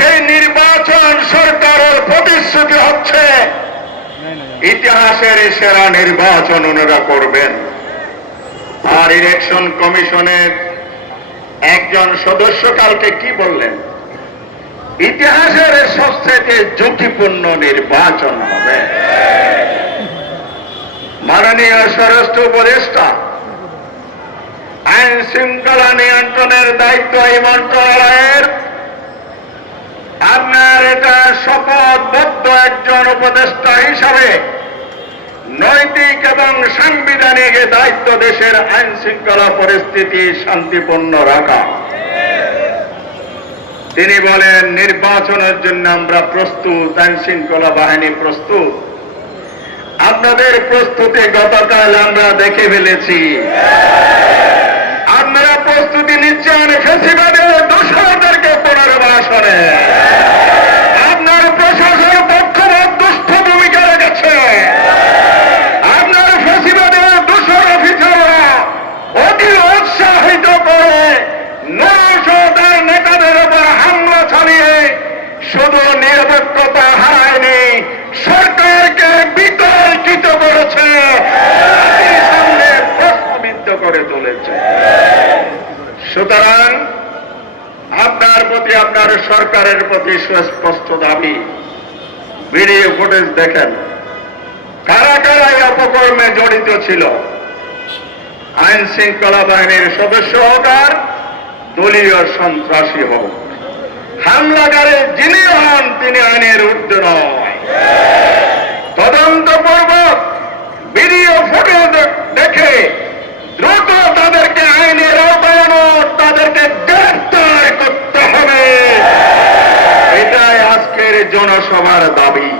সেই নির্বাচন সরকারের প্রতিশ্রুতি হচ্ছে ইতিহাসের সেরা নির্বাচন ওনারা করবেন। আর ইলেকশন কমিশনের একজন সদস্য কালকে কি বললেন? ইতিহাসের সবচেয়ে ঝুঁকিপূর্ণ নির্বাচন হবে। মাননীয় স্বরাষ্ট্র উপদেষ্টা, আইন শৃঙ্খলা নিয়ন্ত্রণের দায়িত্ব এই মন্ত্রণালয়ের। আপনার এটা শপথবদ্ধ একজন উপদেষ্টা হিসাবে নৈতিক এবং সাংবিধানিক দায়িত্ব দেশের আইন শৃঙ্খলা পরিস্থিতি শান্তিপূর্ণ রাখা। তিনি বলেন নির্বাচনের জন্য আমরা প্রস্তুত, আইন শৃঙ্খলা বাহিনী প্রস্তুত। আপনাদের প্রস্তুতি গতকাল আমরা দেখে ফেলেছি। আপনারা প্রস্তুতি নিচ্ছেন ফেসিবাদের দোষরদেরকে পুনর্বাসনে। আপনার প্রশাসন পক্ষপাত দুষ্ট ভূমিকা রেখেছে। আপনার ফেসিবাদের দোষর অফিসাররা অতি উৎসাহিত করে নৌশোধার নেতাদের উপর হামলা চালিয়ে শুধু নিরপেক্ষতা হারায়নি, সরকারকে বিতর্কিত করেছে, সামনে প্রশ্নবিদ্ধ করে তুলেছে। সুতরাং আপনার প্রতি, আপনার সরকারের প্রতি সুস্পষ্ট দাবি, ভিডিও ফুটেজ দেখেন, কারা কারা এই অপকর্মে জড়িত ছিল। আইন শৃঙ্খলা বাহিনীর সদস্য হোক আর দলীয় সন্ত্রাসী হোক, হামলাকারী যিনি হন তিনি আইনের ঊর্ধ্বে নয়। তদন্তপূর্বক ভিডিও ফুটেজ দেখে দ্রুত তাদেরকে আইনের আওতায় আনো, তাদেরকে গ্রেফতার করতে হবে। এটাই আজকের জনসভার দাবি।